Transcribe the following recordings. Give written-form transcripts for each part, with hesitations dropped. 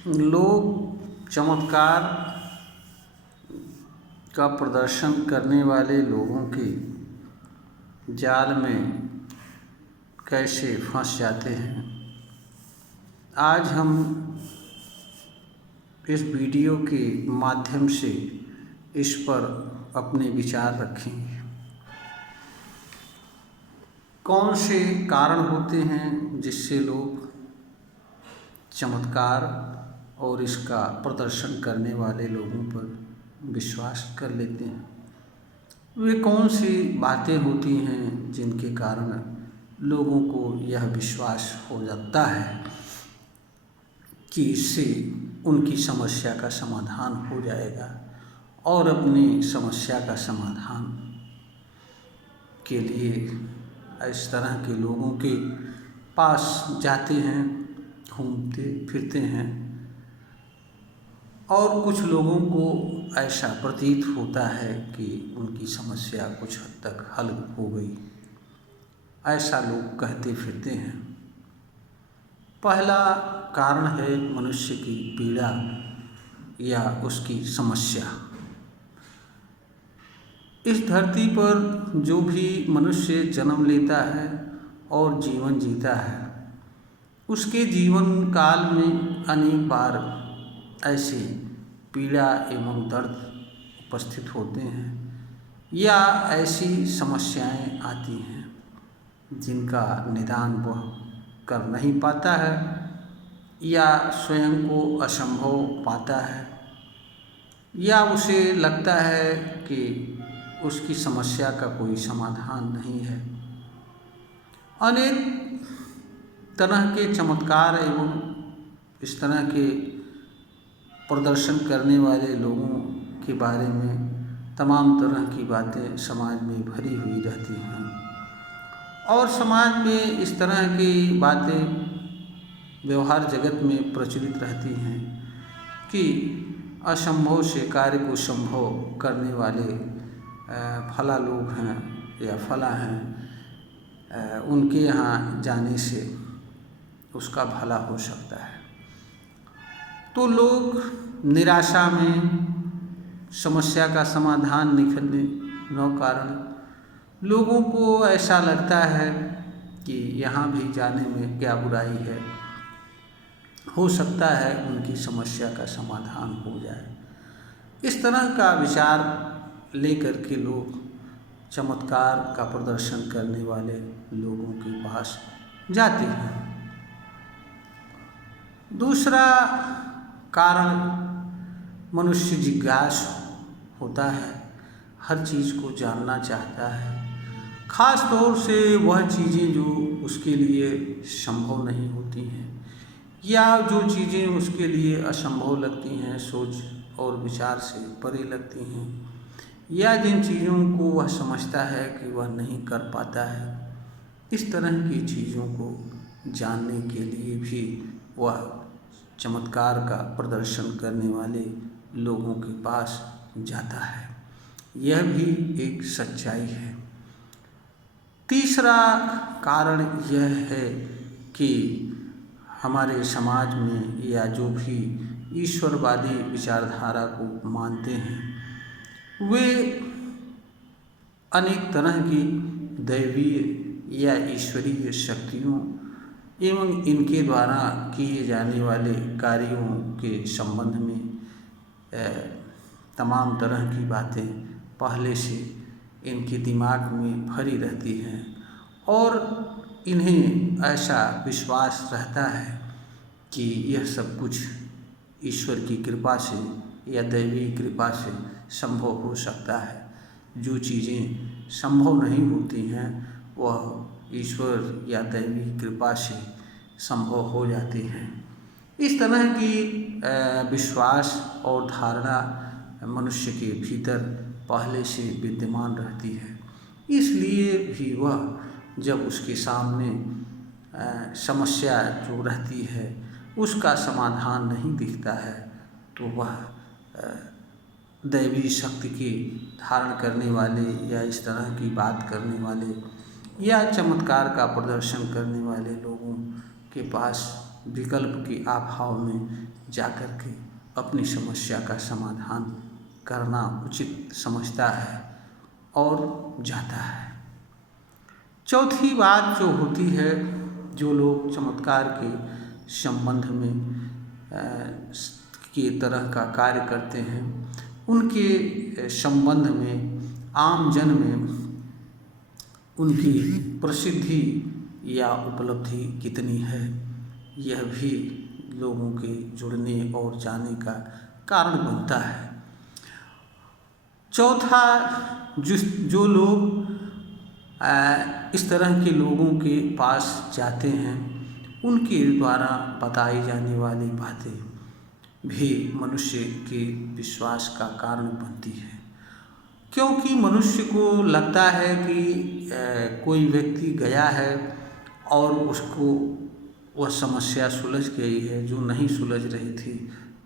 लोग चमत्कार का प्रदर्शन करने वाले लोगों के जाल में कैसे फंस जाते हैं, आज हम इस वीडियो के माध्यम से इस पर अपने विचार रखेंगे। कौन से कारण होते हैं जिससे लोग चमत्कार और इसका प्रदर्शन करने वाले लोगों पर विश्वास कर लेते हैं? वे कौन सी बातें होती हैं जिनके कारण लोगों को यह विश्वास हो जाता है कि इससे उनकी समस्या का समाधान हो जाएगा, और अपनी समस्या का समाधान के लिए इस तरह के लोगों के पास जाते हैं, घूमते फिरते हैं। और कुछ लोगों को ऐसा प्रतीत होता है कि उनकी समस्या कुछ हद तक हल हो गई, ऐसा लोग कहते फिरते हैं। पहला कारण है मनुष्य की पीड़ा या उसकी समस्या। इस धरती पर जो भी मनुष्य जन्म लेता है और जीवन जीता है, उसके जीवन काल में अनेक बार ऐसी पीड़ा एवं दर्द उपस्थित होते हैं या ऐसी समस्याएं आती हैं जिनका निदान वह कर नहीं पाता है या स्वयं को असंभव पाता है, या उसे लगता है कि उसकी समस्या का कोई समाधान नहीं है। अनेक तरह के चमत्कार एवं इस तरह के प्रदर्शन करने वाले लोगों के बारे में तमाम तरह की बातें समाज में भरी हुई रहती हैं, और समाज में इस तरह की बातें व्यवहार जगत में प्रचलित रहती हैं कि असंभव से कार्य को संभव करने वाले फला लोग हैं या फला हैं, उनके यहाँ जाने से उसका भला हो सकता है। तो लोग निराशा में समस्या का समाधान निकलने न कारण लोगों को ऐसा लगता है कि यहाँ भी जाने में क्या बुराई है, हो सकता है उनकी समस्या का समाधान हो जाए। इस तरह का विचार लेकर के लोग चमत्कार का प्रदर्शन करने वाले लोगों के पास जाते हैं। दूसरा कारण मनुष्य जिज्ञासु होता है, हर चीज़ को जानना चाहता है, ख़ास तौर से वह चीज़ें जो उसके लिए संभव नहीं होती हैं या जो चीज़ें उसके लिए असंभव लगती हैं, सोच और विचार से परे लगती हैं, या जिन चीज़ों को वह समझता है कि वह नहीं कर पाता है, इस तरह की चीज़ों को जानने के लिए भी वह चमत्कार का प्रदर्शन करने वाले लोगों के पास जाता है। यह भी एक सच्चाई है। तीसरा कारण यह है कि हमारे समाज में या जो भी ईश्वरवादी विचारधारा को मानते हैं, वे अनेक तरह की दैवीय या ईश्वरीय शक्तियों एवं इनके द्वारा किए जाने वाले कार्यों के संबंध में तमाम तरह की बातें पहले से इनके दिमाग में भरी रहती हैं, और इन्हें ऐसा विश्वास रहता है कि यह सब कुछ ईश्वर की कृपा से या दैवी कृपा से संभव हो सकता है। जो चीज़ें संभव नहीं होती हैं वह ईश्वर या दैवी कृपा से संभव हो जाती हैं। इस तरह की विश्वास और धारणा मनुष्य के भीतर पहले से विद्यमान रहती है, इसलिए भी वह जब उसके सामने समस्या जो रहती है उसका समाधान नहीं दिखता है, तो वह दैवी शक्ति की धारण करने वाले या इस तरह की बात करने वाले या चमत्कार का प्रदर्शन करने वाले लोगों के पास विकल्प के अभाव में जाकर के अपनी समस्या का समाधान करना उचित समझता है और जाता है। चौथी बात जो होती है, जो लोग चमत्कार के संबंध में की तरह का कार्य करते हैं, उनके संबंध में आम जन में उनकी प्रसिद्धि या उपलब्धि कितनी है, यह भी लोगों के जुड़ने और जाने का कारण बनता है। चौथा, जो लोग इस तरह के लोगों के पास जाते हैं, उनके द्वारा बताई जाने वाली बातें भी मनुष्य के विश्वास का कारण बनती है, क्योंकि मनुष्य को लगता है कि कोई व्यक्ति गया है और उसको वह समस्या सुलझ गई है जो नहीं सुलझ रही थी,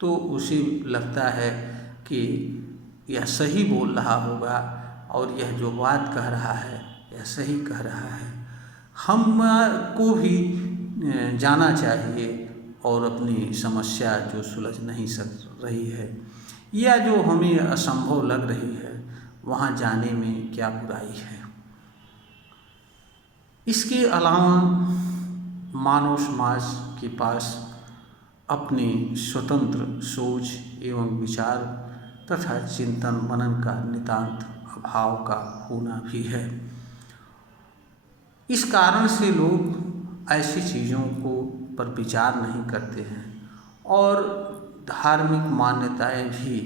तो उसे लगता है कि यह सही बोल रहा होगा और यह जो बात कह रहा है यह सही कह रहा है। हमको भी जाना चाहिए और अपनी समस्या जो सुलझ नहीं सक रही है या जो हमें असंभव लग रही है, वहाँ जाने में क्या बुराई है। इसके अलावा मानव समाज के पास अपनी स्वतंत्र सोच एवं विचार तथा चिंतन मनन का नितांत अभाव का होना भी है। इस कारण से लोग ऐसी चीज़ों को पर विचार नहीं करते हैं और धार्मिक मान्यताएं भी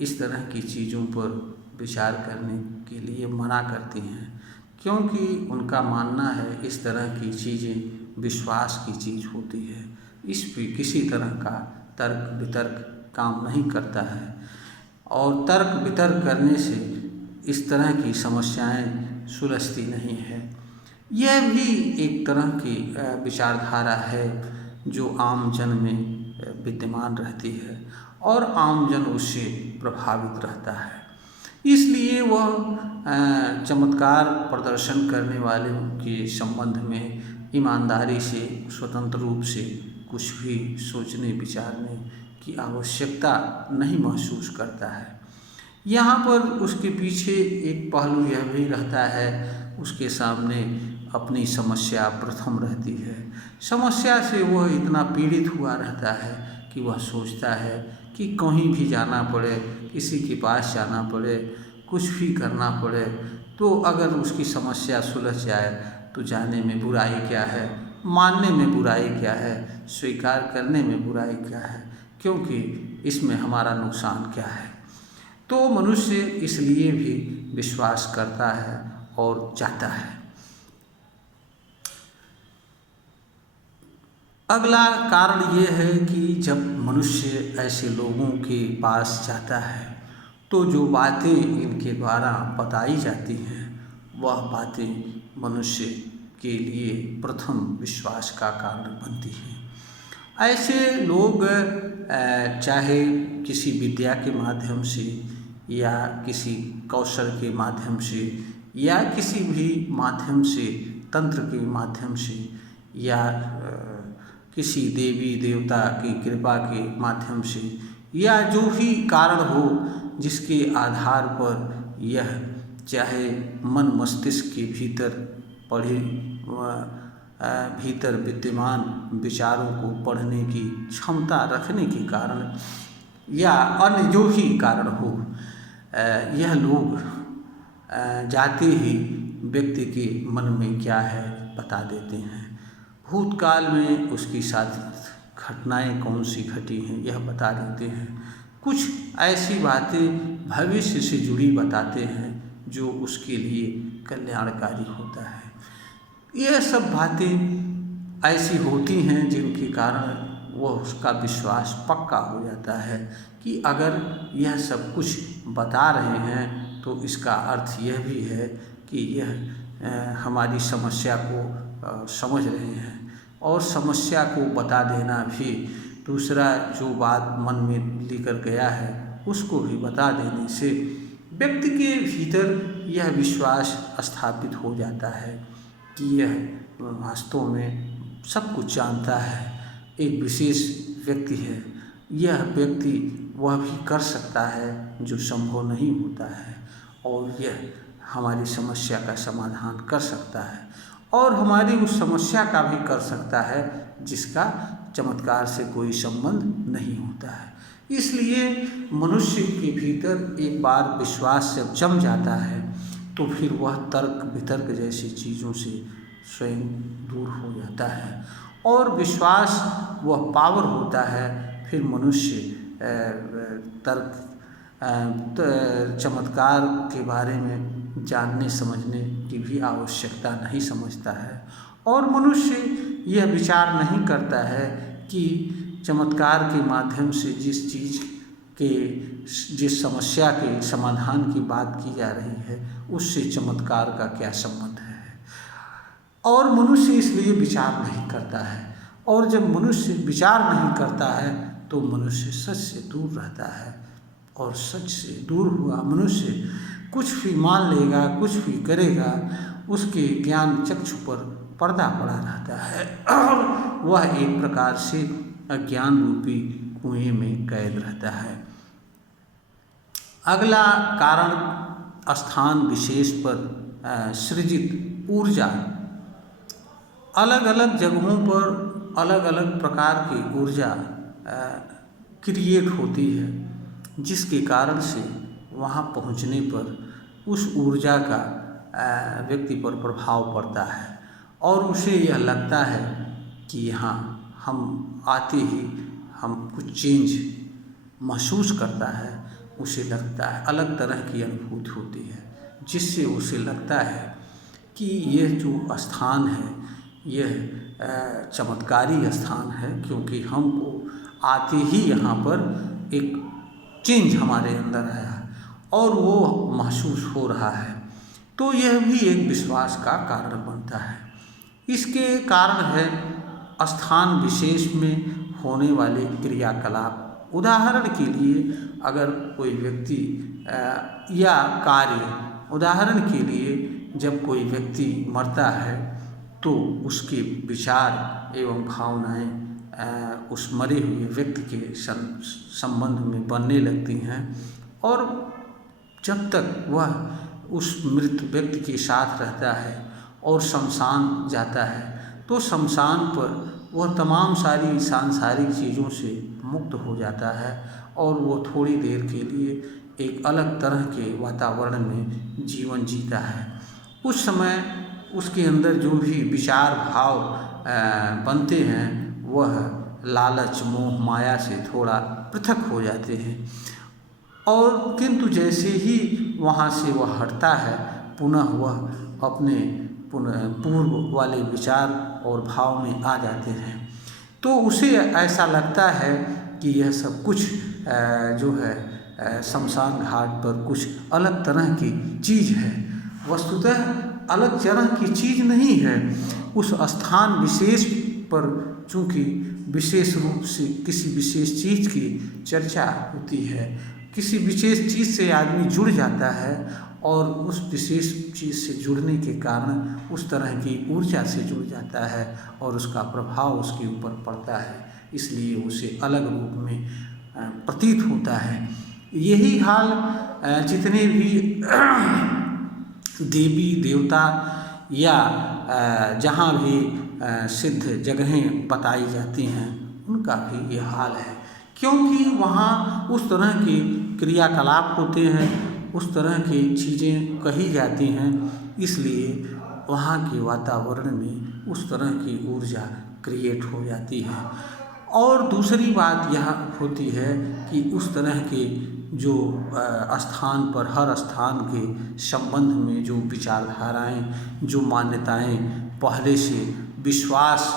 इस तरह की चीज़ों पर विचार करने के लिए मना करती हैं, क्योंकि उनका मानना है इस तरह की चीज़ें विश्वास की चीज़ होती है, इस पर किसी तरह का तर्क वितर्क काम नहीं करता है और तर्क वितर्क करने से इस तरह की समस्याएं सुलझती नहीं है। यह भी एक तरह की विचारधारा है जो आम जन में विद्यमान रहती है और आम जन उससे प्रभावित रहता है। इसलिए वह चमत्कार प्रदर्शन करने वाले के संबंध में ईमानदारी से स्वतंत्र रूप से कुछ भी सोचने विचारने की आवश्यकता नहीं महसूस करता है। यहाँ पर उसके पीछे एक पहलू यह भी रहता है, उसके सामने अपनी समस्या प्रथम रहती है। समस्या से वह इतना पीड़ित हुआ रहता है कि वह सोचता है कि कहीं भी जाना पड़े, किसी के पास जाना पड़े, कुछ भी करना पड़े, तो अगर उसकी समस्या सुलझ जाए तो जाने में बुराई क्या है, मानने में बुराई क्या है, स्वीकार करने में बुराई क्या है, क्योंकि इसमें हमारा नुकसान क्या है। तो मनुष्य इसलिए भी विश्वास करता है और जाता है। अगला कारण ये है कि जब मनुष्य ऐसे लोगों के पास जाता है तो जो बातें इनके द्वारा बताई जाती हैं वह बातें मनुष्य के लिए प्रथम विश्वास का कारण बनती हैं। ऐसे लोग चाहे किसी विद्या के माध्यम से या किसी कौशल के माध्यम से या किसी भी माध्यम से, तंत्र के माध्यम से या किसी देवी देवता की कृपा के माध्यम से या जो भी कारण हो जिसके आधार पर यह चाहे मन मस्तिष्क के भीतर विद्यमान विचारों को पढ़ने की क्षमता रखने के कारण या अन्य जो भी कारण हो, यह लोग जाते ही व्यक्ति के मन में क्या है बता देते हैं। भूतकाल में उसके साथ घटनाएं कौन सी घटी हैं यह बता देते हैं। कुछ ऐसी बातें भविष्य से जुड़ी बताते हैं जो उसके लिए कल्याणकारी होता है। यह सब बातें ऐसी होती हैं जिनके कारण वह उसका विश्वास पक्का हो जाता है कि अगर यह सब कुछ बता रहे हैं तो इसका अर्थ यह भी है कि यह हमारी समस्या को समझ रहे हैं। और समस्या को बता देना भी, दूसरा जो बात मन में लेकर गया है उसको भी बता देने से व्यक्ति के भीतर यह विश्वास स्थापित हो जाता है कि यह वास्तव में सब कुछ जानता है, एक विशेष व्यक्ति है। यह व्यक्ति वह भी कर सकता है जो संभव नहीं होता है, और यह हमारी समस्या का समाधान कर सकता है, और हमारी उस समस्या का भी कर सकता है जिसका चमत्कार से कोई संबंध नहीं होता है। इसलिए मनुष्य के भीतर एक बार विश्वास जब जम जाता है तो फिर वह तर्क वितर्क जैसी चीज़ों से स्वयं दूर हो जाता है, और विश्वास वह पावर होता है। फिर मनुष्य तर्क चमत्कार के बारे में जानने समझने की भी आवश्यकता नहीं समझता है, और मनुष्य यह विचार नहीं करता है कि चमत्कार के माध्यम से जिस समस्या के समाधान की बात की जा रही है उससे चमत्कार का क्या संबंध है। और मनुष्य इसलिए विचार नहीं करता है, और जब मनुष्य विचार नहीं करता है तो मनुष्य सच से दूर रहता है, और सच से दूर हुआ मनुष्य कुछ भी मान लेगा, कुछ भी करेगा, उसके ज्ञान चक्षु पर पर्दा पड़ा रहता है, और वह एक प्रकार से अज्ञान रूपी कुएं में कैद रहता है। अगला कारण स्थान विशेष पर सृजित ऊर्जा। अलग अलग जगहों पर अलग अलग प्रकार की ऊर्जा क्रिएट होती है, जिसके कारण से वहाँ पहुँचने पर उस ऊर्जा का व्यक्ति पर प्रभाव पड़ता है, और उसे यह लगता है कि यहाँ हम आते ही हम कुछ चेंज महसूस करता है। उसे लगता है अलग तरह की अनुभूति होती है, जिससे उसे लगता है कि यह जो स्थान है यह चमत्कारी स्थान है, क्योंकि हमको आते ही यहाँ पर एक चेंज हमारे अंदर आया और वो महसूस हो रहा है। तो यह भी एक विश्वास का कारण बनता है। इसके कारण है स्थान विशेष में होने वाले क्रियाकलाप। उदाहरण के लिए अगर कोई व्यक्ति या कार्य, उदाहरण के लिए जब कोई व्यक्ति मरता है तो उसके विचार एवं भावनाएं उस मरे हुए व्यक्ति के संबंध में बनने लगती हैं, और जब तक वह उस मृत व्यक्ति के साथ रहता है और शमशान जाता है तो शमशान पर वह तमाम सारी सांसारिक चीज़ों से मुक्त हो जाता है, और वो थोड़ी देर के लिए एक अलग तरह के वातावरण में जीवन जीता है। उस समय उसके अंदर जो भी विचार भाव बनते हैं वह लालच मोह माया से थोड़ा पृथक हो जाते हैं, और किंतु जैसे ही वहाँ से वह हटता है पुनः वह अपने पूर्व वाले विचार और भाव में आ जाते हैं। तो उसे ऐसा लगता है कि यह सब कुछ जो है शमशान घाट पर कुछ अलग तरह की चीज़ है। वस्तुतः अलग तरह की चीज़ नहीं है। उस स्थान विशेष पर चूँकि विशेष रूप से किसी विशेष चीज़ की चर्चा होती है, किसी विशेष चीज़ से आदमी जुड़ जाता है, और उस विशेष चीज़ से जुड़ने के कारण उस तरह की ऊर्जा से जुड़ जाता है और उसका प्रभाव उसके ऊपर पड़ता है, इसलिए उसे अलग रूप में प्रतीत होता है। यही हाल जितने भी देवी देवता या जहाँ भी सिद्ध जगहें बताई जाती हैं उनका भी यह हाल है, क्योंकि वहाँ उस तरह के क्रियाकलाप होते हैं, उस तरह की चीज़ें कही जाती हैं, इसलिए वहाँ के वातावरण में उस तरह की ऊर्जा क्रिएट हो जाती है। और दूसरी बात यह होती है कि उस तरह के जो स्थान पर हर स्थान के संबंध में जो विचारधाराएं, जो मान्यताएं पहले से विश्वास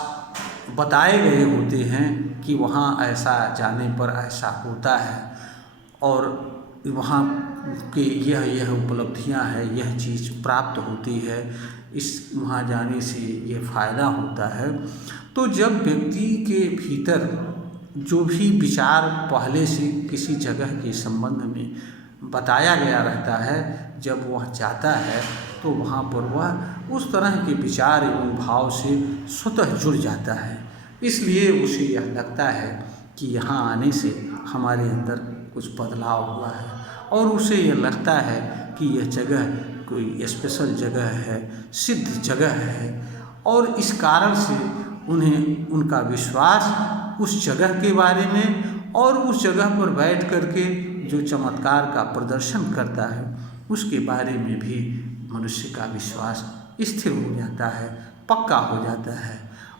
बताए गए होते हैं कि वहाँ ऐसा जाने पर ऐसा होता है, और वहाँ के यह उपलब्धियाँ हैं, यह चीज़ प्राप्त होती है, इस वहाँ जाने से ये फ़ायदा होता है। तो जब व्यक्ति के भीतर जो भी विचार पहले से किसी जगह के संबंध में बताया गया रहता है, जब वह जाता है तो वहाँ पर वह उस तरह के विचार एवं भाव से स्वतः जुड़ जाता है। इसलिए उसे यह लगता है कि यहाँ आने से हमारे अंदर कुछ बदलाव हुआ है, और उसे यह लगता है कि यह जगह कोई स्पेशल जगह है, सिद्ध जगह है, और इस कारण से उन्हें उनका विश्वास उस जगह के बारे में और उस जगह पर बैठ कर के जो चमत्कार का प्रदर्शन करता है उसके बारे में भी मनुष्य का विश्वास स्थिर हो जाता है, पक्का हो जाता है।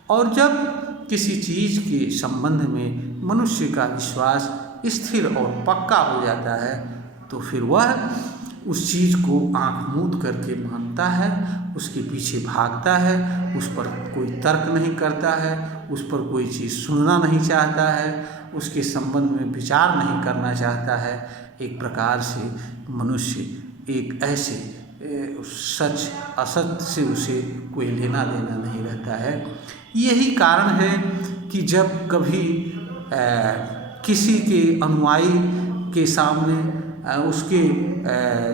और जब किसी चीज़ के संबंध में मनुष्य का विश्वास स्थिर और पक्का हो जाता है तो फिर वह उस चीज़ को आँख मूंद करके मानता है, उसके पीछे भागता है, उस पर कोई तर्क नहीं करता है, उस पर कोई चीज़ सुनना नहीं चाहता है, उसके संबंध में विचार नहीं करना चाहता है। एक प्रकार से मनुष्य एक ऐसे सच असत से उसे कोई लेना देना नहीं रहता है। यही कारण है कि जब कभी किसी के अनुयायी के सामने उसके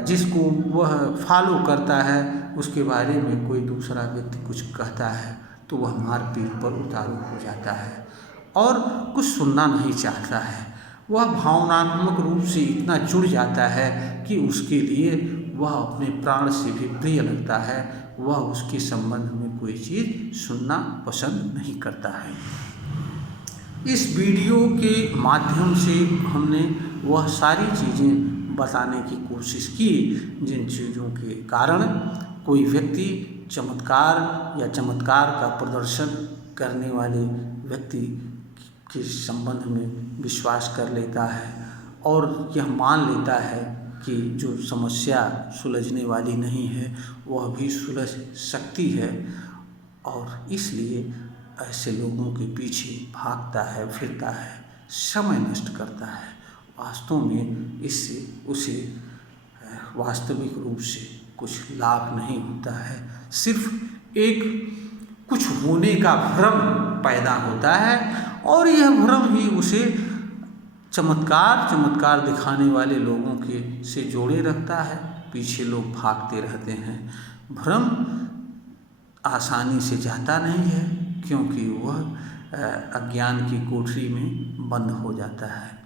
जिसको वह फॉलो करता है उसके बारे में कोई दूसरा व्यक्ति कुछ कहता है तो वह मारपीट पर उतारू हो जाता है और कुछ सुनना नहीं चाहता है। वह भावनात्मक रूप से इतना जुड़ जाता है कि उसके लिए वह अपने प्राण से भी प्रिय लगता है, वह उसके संबंध में कोई चीज़ सुनना पसंद नहीं करता है। इस वीडियो के माध्यम से हमने वह सारी चीज़ें बताने की कोशिश की जिन चीज़ों के कारण कोई व्यक्ति चमत्कार या चमत्कार का प्रदर्शन करने वाले व्यक्ति के संबंध में विश्वास कर लेता है और यह मान लेता है कि जो समस्या सुलझने वाली नहीं है वह भी सुलझ सकती है, और इसलिए ऐसे लोगों के पीछे भागता है, फिरता है, समय नष्ट करता है। वास्तव में इससे उसे वास्तविक रूप से कुछ लाभ नहीं होता है, सिर्फ एक कुछ होने का भ्रम पैदा होता है और यह भ्रम ही उसे चमत्कार दिखाने वाले लोगों के से जोड़े रखता है। पीछे लोग भागते रहते हैं। भ्रम आसानी से जाता नहीं है क्योंकि वह अज्ञान की कोठरी में बंद हो जाता है।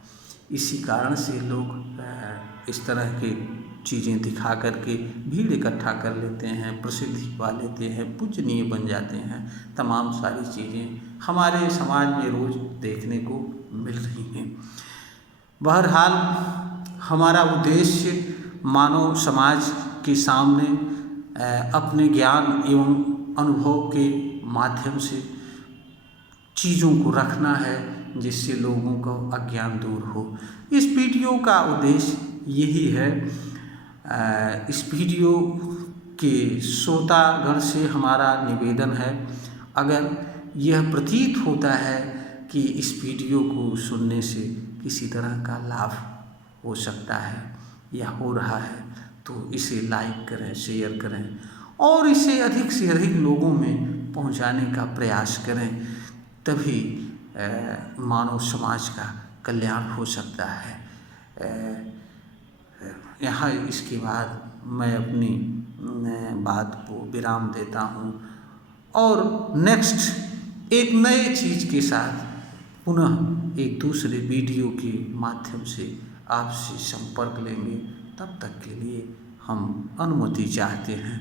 इसी कारण से लोग इस तरह के चीज़ें दिखा करके भीड़ इकट्ठा कर लेते हैं, प्रसिद्धि पा लेते हैं, पूजनीय बन जाते हैं। तमाम सारी चीज़ें हमारे समाज में रोज़ देखने को मिल रही हैं। बहरहाल हमारा उद्देश्य मानव समाज के सामने अपने ज्ञान एवं अनुभव के माध्यम से चीज़ों को रखना है जिससे लोगों का अज्ञान दूर हो। इस वीडियो का उद्देश्य यही है। इस वीडियो के श्रोतागण से हमारा निवेदन है, अगर यह प्रतीत होता है कि इस वीडियो को सुनने से किसी तरह का लाभ हो सकता है या हो रहा है तो इसे लाइक करें, शेयर करें और इसे अधिक से अधिक लोगों में पहुंचाने का प्रयास करें, तभी मानव समाज का कल्याण हो सकता है। यहाँ इसके बाद मैं अपनी बात को विराम देता हूँ और नेक्स्ट एक नए चीज़ के साथ पुनः एक दूसरे वीडियो के माध्यम से आपसे संपर्क लेंगे। तब तक के लिए हम अनुमति चाहते हैं।